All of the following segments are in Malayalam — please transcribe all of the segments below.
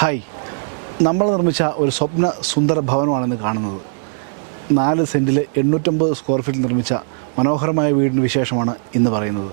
ഹായ്, നമ്മൾ നിർമ്മിച്ച ഒരു സ്വപ്ന സുന്ദര ഭവനമാണെന്ന് കാണുന്നത്. 4 സെൻറ്റിൽ 850 സ്ക്വയർ ഫീറ്റിൽ നിർമ്മിച്ച മനോഹരമായ വീടിൻ്റെ വിശേഷമാണ് ഇന്ന് പറയുന്നത്.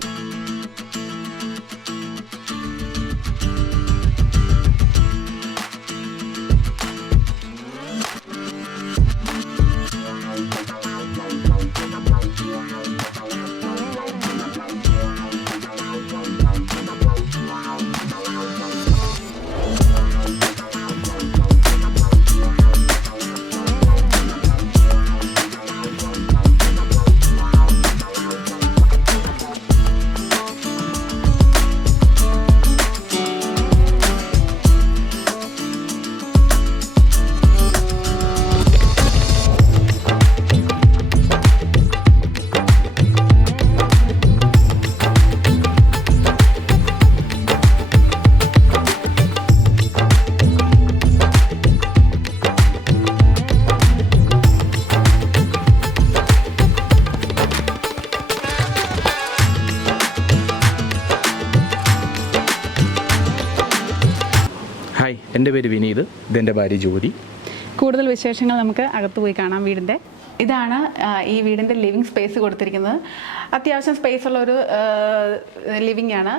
ഹായ്, എൻ്റെ പേര് വിനീത്, ഇതെൻ്റെ ഭാര്യ ജോലി. കൂടുതൽ വിശേഷങ്ങൾ നമുക്ക് അകത്ത് പോയി കാണാം. വീടിൻ്റെ ഇതാണ് ഈ വീടിൻ്റെ ലിവിങ് സ്പേസ് കൊടുത്തിരിക്കുന്നത്. അത്യാവശ്യം സ്പേസ് ഉള്ള ഒരു ലിവിങ് ആണ്.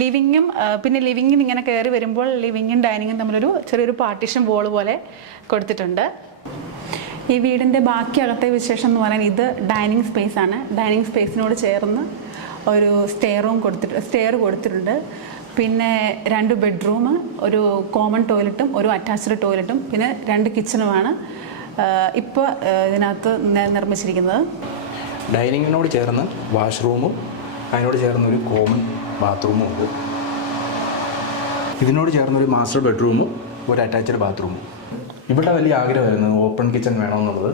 ലിവിങ്ങും പിന്നെ ലിവിങ്ങിന് ഇങ്ങനെ കയറി വരുമ്പോൾ ലിവിങ്ങും ഡൈനിങ്ങും തമ്മിലൊരു ചെറിയൊരു പാർട്ടീഷൻ വോൾ പോലെ കൊടുത്തിട്ടുണ്ട്. ഈ വീടിൻ്റെ ബാക്കി അകത്തെ വിശേഷം എന്ന് പറയാൻ ഇത് ഡൈനിങ് സ്പേസ് ആണ്. ഡൈനിങ് സ്പേസിനോട് ചേർന്ന് ഒരു സ്റ്റെയർ കൊടുത്തിട്ടുണ്ട്. പിന്നെ 2 ബെഡ്റൂം, ഒരു കോമൺ ടോയ്ലറ്റും ഒരു അറ്റാച്ച്ഡ് ടോയ്ലറ്റും പിന്നെ 2 കിച്ചണുമാണ് ഇപ്പോൾ ഇതിനകത്ത് നിർമ്മിച്ചിരിക്കുന്നത്. ഡൈനിങ്ങിനോട് ചേർന്ന് വാഷ്റൂമും അതിനോട് ചേർന്നൊരു കോമൺ ബാത്റൂമും ഉണ്ട്. ഇതിനോട് ചേർന്നൊരു മാസ്റ്റർ ബെഡ്റൂമും ഒരു അറ്റാച്ച്ഡ് ബാത്റൂമും. ഇവിടെ വലിയ ആഗ്രഹമായിരുന്നു ഓപ്പൺ കിച്ചൺ വേണമെന്നുള്ളത്.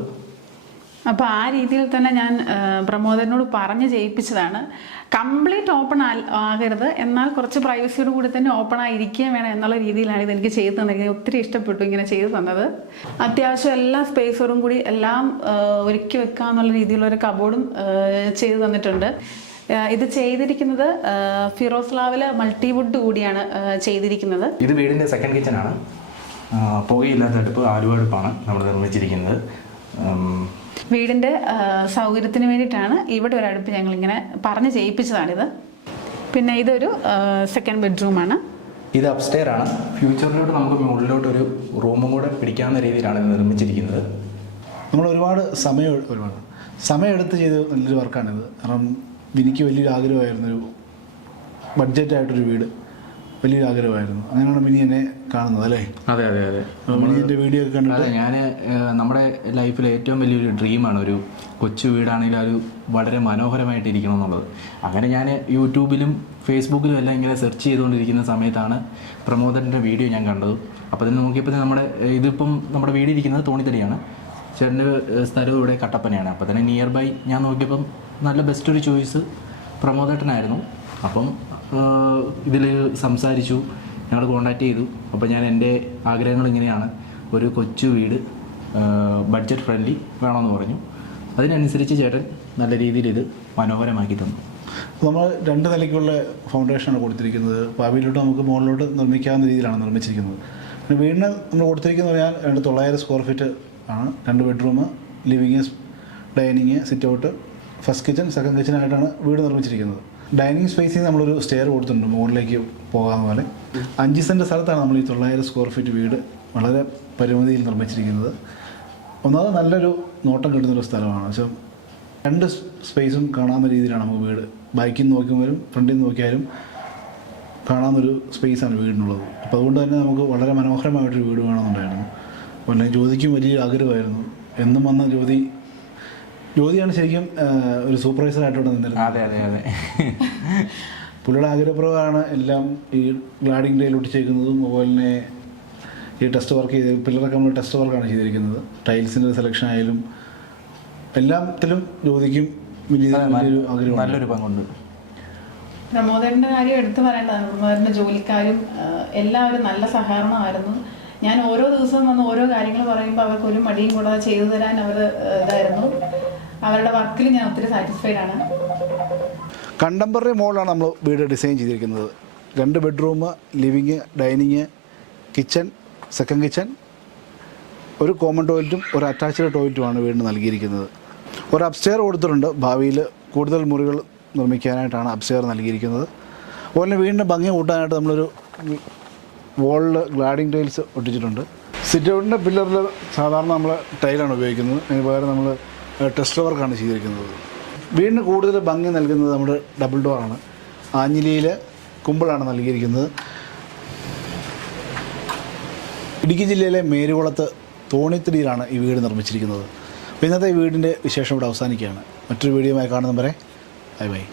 അപ്പോൾ ആ രീതിയിൽ തന്നെ ഞാൻ പ്രമോദനോട് പറഞ്ഞ് ചെയ്യിപ്പിച്ചതാണ്. കംപ്ലീറ്റ് ഓപ്പൺ ആകരുത്, എന്നാൽ കുറച്ച് പ്രൈവസിയോട് കൂടി തന്നെ ഓപ്പൺ ആയിരിക്കുകയും വേണം എന്നുള്ള രീതിയിലാണ് ഇതെനിക്ക് ചെയ്തു തന്നിരിക്കുന്നത്. ഒത്തിരി ഇഷ്ടപ്പെട്ടു ഇങ്ങനെ ചെയ്തു തന്നത്. അത്യാവശ്യം എല്ലാ സ്പേസോടും കൂടി എല്ലാം ഒരുക്കി വെക്കാന്നുള്ള രീതിയിലുള്ളൊരു കബോർഡും ചെയ്തു തന്നിട്ടുണ്ട്. ഇത് ചെയ്തിരിക്കുന്നത് ഫിറോസ്ലാവിലെ മൾട്ടിവുഡ് കൂടിയാണ് ചെയ്തിരിക്കുന്നത്. ഇത് വീടിൻ്റെ സെക്കൻഡ് കിച്ചണാണ്. പുകയില്ലാത്ത അടുപ്പ്, ആലുവ അടുപ്പാണ് നമ്മൾ നിർമ്മിച്ചിരിക്കുന്നത്. വീടിൻ്റെ സൗകര്യത്തിന് വേണ്ടിയിട്ടാണ് ഇവിടെ ഒരു അടുപ്പ് ഞങ്ങളിങ്ങനെ പറഞ്ഞ് ചെയ്യിപ്പിച്ചതാണിത്. പിന്നെ ഇതൊരു സെക്കൻഡ് ബെഡ്റൂമാണ്. ഇത് അപ്സ്റ്റെയർ ആണ്. ഫ്യൂച്ചറിലോട്ട് നമുക്ക് മുകളിലോട്ട് ഒരു റൂമും കൂടെ പിടിക്കാവുന്ന രീതിയിലാണ് ഇത് നിർമ്മിച്ചിരിക്കുന്നത്. നമ്മൾ ഒരുപാട് സമയമെടുത്ത് ചെയ്ത് നല്ലൊരു വർക്കാണിത്. കാരണം എനിക്ക് വലിയൊരു ആഗ്രഹമായിരുന്നൊരു ബഡ്ജറ്റായിട്ടൊരു വീട്, വലിയൊരു ആഗ്രഹമായിരുന്നു. അങ്ങനെയാണ് മിനി എന്നെ കാണുന്നത്, അല്ലേ? അതെ അതെ അതെ. മിനിൻ്റെ വീഡിയോ ഒക്കെ കണ്ടിട്ട് അതെ, ഞാൻ നമ്മുടെ ലൈഫിൽ ഏറ്റവും വലിയൊരു ഡ്രീമാണ് ഒരു കൊച്ചു വീടാണെങ്കിലും അത് വളരെ മനോഹരമായിട്ട് ഇരിക്കണം എന്നുള്ളത്. അങ്ങനെ ഞാൻ യൂട്യൂബിലും ഫേസ്ബുക്കിലും എല്ലാം ഇങ്ങനെ സെർച്ച് ചെയ്തുകൊണ്ടിരിക്കുന്ന സമയത്താണ് പ്രമോദൻ്റെ വീഡിയോ ഞാൻ കണ്ടത്. അപ്പോൾ അതിന് നോക്കിയപ്പോൾ ഇതിപ്പം നമ്മുടെ വീടിരിക്കുന്നത് തോണിത്തടിയാണ്. ചേട്ടൻ്റെ സ്ഥലവും ഇവിടെ കട്ടപ്പനയാണ്. അപ്പോൾ തന്നെ നിയർ ബൈ ഞാൻ നോക്കിയപ്പം നല്ല ബെസ്റ്റ് ഒരു ചോയ്സ് പ്രമോദേട്ടനായിരുന്നു. അപ്പം ഇതിൽ സംസാരിച്ചു, ഞങ്ങൾ കോണ്ടാക്ട് ചെയ്തു. അപ്പോൾ ഞാൻ എൻ്റെ ആഗ്രഹങ്ങൾ ഇങ്ങനെയാണ്, ഒരു കൊച്ചു വീട് ബഡ്ജറ്റ് ഫ്രണ്ട്ലി വേണമെന്ന് പറഞ്ഞു. അതിനനുസരിച്ച് ചേട്ടൻ നല്ല രീതിയിൽ ഇത് മനോഹരമാക്കി തന്നു. നമ്മൾ 2 നിലയ്ക്കുള്ള ഫൗണ്ടേഷനാണ് കൊടുത്തിരിക്കുന്നത്. ഭാവിയിലോട്ട് നമുക്ക് മുകളിലോട്ട് നിർമ്മിക്കാവുന്ന രീതിയിലാണ് നിർമ്മിച്ചിരിക്കുന്നത്. പിന്നെ വീടിന് നമ്മൾ കൊടുത്തിരിക്കുന്നത് പറഞ്ഞാൽ 900 സ്ക്വയർ ഫീറ്റ് ആണ്. 2 bedroom, living, dining, sit out, first kitchen, second കിച്ചണായിട്ടാണ് വീട് നിർമ്മിച്ചിരിക്കുന്നത്. ഡൈനിങ് സ്പേസിൽ നമ്മളൊരു സ്റ്റെയർ കൊടുത്തിട്ടുണ്ട് മുകളിലേക്ക് പോകാവുന്ന പോലെ. 5 സെൻറ്റ് സ്ഥലത്താണ് നമ്മൾ ഈ 900 സ്ക്വയർ ഫീറ്റ് വീട് വളരെ പരിമിതിയിൽ നിർമ്മിച്ചിരിക്കുന്നത്. ഒന്നാമത് നല്ലൊരു നോട്ടം കിട്ടുന്നൊരു സ്ഥലമാണ്. പക്ഷേ 2 സ്പേസും കാണാവുന്ന രീതിയിലാണ് നമുക്ക് വീട്. ബാക്കിൽ നിന്ന് നോക്കുമ്പോഴും ഫ്രണ്ടിൽ നിന്ന് നോക്കിയാലും കാണാവുന്നൊരു സ്പേസാണ് വീടിനുള്ളത്. അപ്പോൾ അതുകൊണ്ട് തന്നെ നമുക്ക് വളരെ മനോഹരമായിട്ടൊരു വീട് വേണമെന്നുണ്ടായിരുന്നു. പിന്നെ ജ്യോതിക്കും വലിയ ആഗ്രഹമായിരുന്നു. എന്നും വന്ന ജ്യോതിയാണ് ശരിക്കും ഒരു സൂപ്പർവൈസറായിട്ടോടെ നിന്നിരുന്നത്. അതെ അതെ അതെ. പുള്ളിയുടെ ആഗ്രഹപ്രകാരമാണ് എല്ലാം ഈ ഗ്ലാഡിംഗ് ഡേയിൽ ഒട്ടിച്ചേക്കുന്നതും അതുപോലെ ഈ ടെസ്റ്റ് വർക്ക് പിള്ളേരൊക്കെ നമ്മൾ ടെസ്റ്റ് വർക്കാണ് ചെയ്തിരിക്കുന്നത്. ടൈൽസിൻ്റെ സെലക്ഷൻ ആയാലും എല്ലാത്തിലും ജ്യോതിക്കും വലിയൊരു ആഗ്രഹം, നല്ലൊരു പങ്കുണ്ട്. പ്രമോദന്റെ കാര്യം എടുത്തു പറയേണ്ടതാണ്. പ്രമോദന്റെ ജോലിക്കാരും എല്ലാവരും നല്ല സഹകരണമായിരുന്നു. ഞാൻ ഓരോ ദിവസവും വന്ന് ഓരോ കാര്യങ്ങൾ പറയുമ്പോൾ അവർക്ക് ഒരു മടിയും കൂടാതെ ചെയ്തു തരാൻ അവർ ഇതായിരുന്നു. അവരുടെ വർക്കിൽ ഞാൻ ഒത്തിരി സാറ്റിസ്ഫൈഡ് ആണ്. കണ്ടംപററി മോഡലാണ് നമ്മൾ വീട് ഡിസൈൻ ചെയ്തിരിക്കുന്നത്. 2 bedroom, living, dining, kitchen, second kitchen, ഒരു കോമൺ ടോയ്ലറ്റും ഒരു അറ്റാച്ച്ഡ് ടോയ്ലറ്റുമാണ് വീടിന് നൽകിയിരിക്കുന്നത്. ഒരു അപ്സ്റ്റെയർ കൊടുത്തിട്ടുണ്ട്. ഭാവിയിൽ കൂടുതൽ മുറികൾ നിർമ്മിക്കാനായിട്ടാണ് അപ്സ്റ്റെയർ നൽകിയിരിക്കുന്നത്. അതുപോലെ വീടിൻ്റെ ഭംഗി കൂട്ടാനായിട്ട് നമ്മളൊരു വോളിൽ ഗ്ലാഡിംഗ് ടൈൽസ് ഒട്ടിച്ചിട്ടുണ്ട്. സിറ്റ് ഔട്ടിൻ്റെ പില്ലറിൽ സാധാരണ നമ്മൾ ടൈലാണ് ഉപയോഗിക്കുന്നത്. അതിന് പകരം നമ്മൾ ടെസ്റ്റ് വർക്കാണ് ചെയ്തിരിക്കുന്നത്. വീടിന് കൂടുതൽ ഭംഗി നൽകുന്നത് നമ്മുടെ ഡബിൾ ഡോറാണ്. ആഞ്ഞിലിയിൽ കുമ്പിളാണ് നൽകിയിരിക്കുന്നത്. ഇടുക്കി ജില്ലയിലെ മേരുകുളത്ത് തോണിത്തിടിയിലാണ് ഈ വീട് നിർമ്മിച്ചിരിക്കുന്നത്. അപ്പോൾ ഇന്നത്തെ ഈ വീടിൻ്റെ വിശേഷം ഇവിടെ അവസാനിക്കുകയാണ്. മറ്റൊരു വീഡിയോയുമായി കാണുന്നവരെ ബൈ ബൈ.